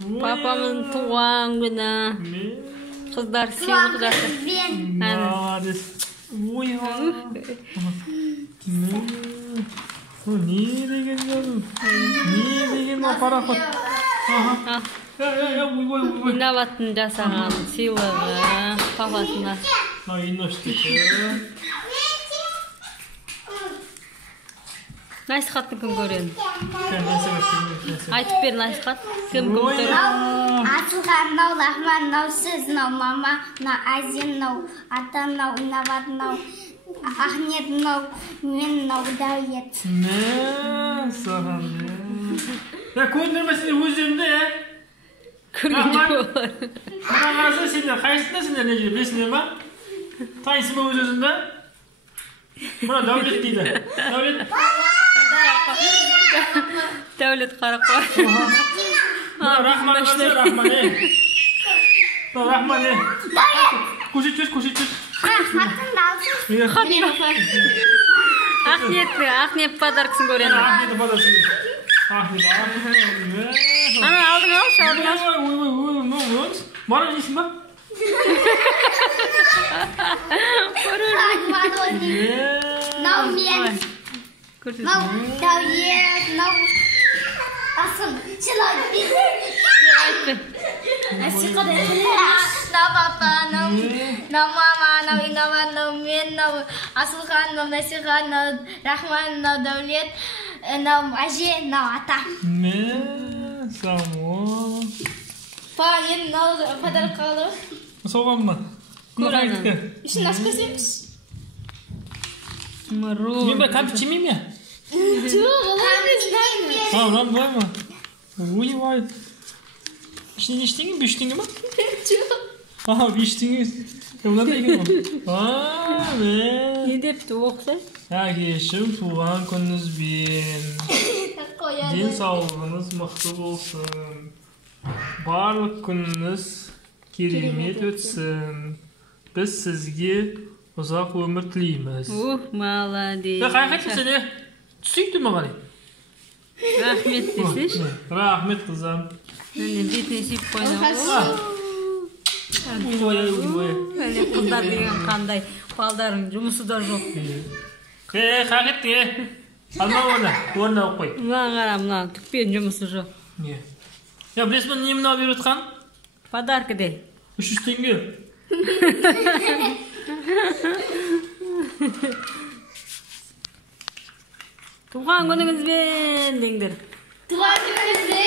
Papamın tuğan günü. Kızlar siyonluk жатыр. Молодец. Ой, не деген жазым? Не деген пароход? Инабаттын жасаған сыйлығы папасына. Насихатты кім көреді? Айтып бер насихат. Кім көреді? Асылхан нау, Рахман нау, сіз нау, мама нау, Азин нау, ата нау, Инабат нау, Ахмет нау, мен нау, Дәулет. Саған. Көрінемесіне өздерінде, Көргенде бол. Қарағасы сендер, қайсында сендер не жүріп, білесіңдер ма? Тайсы ма өз-өзінде? Мұна Дәулет дейді. Дәулет. Дәулет Қарақой. Рахман қасы, Рахман, Рахман, көрсетшөз. Ахмет подаркасын көреді. Ахметті подаркасын. Ана алдың алшы. Мара несін ба? Нау мен, нау Дәулет, нау Асым, шылай біз. Нау папа, нау мама, нау Инабат, нау мен, нау Асылхан, нау Насихан, нау Рахман, нау Дәулет, нау әже, нау ата. Само. Па, енді нау подарок қалды. Соған ба? Үшін ашып көсеміз. Мен бай кәмпит жемей ме? Жоқ, Мынан былай ма? Ой. Ішінен ештеңе? 5 теңге ма? жоқ. 5 теңге. Мынан да екен ғой. Не депті оқса? Әкешім, туған күніңізбен. Денсаулығыңыз мықты болсын. Барлық күніңіз керемет өтсін. Біз сізге ұзақ өмір тілейміз. Молодец. Қайқайт сен е? Түсейікті маған? Рахмет десеш? Рахмет қызам. Бетіне сүйіп қойды. Ой. Қыздар деген қандай. Балдардың жұмысы да жоқ. Қайқайт е? Алма орнына оқып қой. Мына қара, мына түкпен жұмысы жоқ. Білесің ба, не мынау беріп отқан? Подарка де. 300 теңге. Туған күніңізбен деңдер. Туған күніңізбен!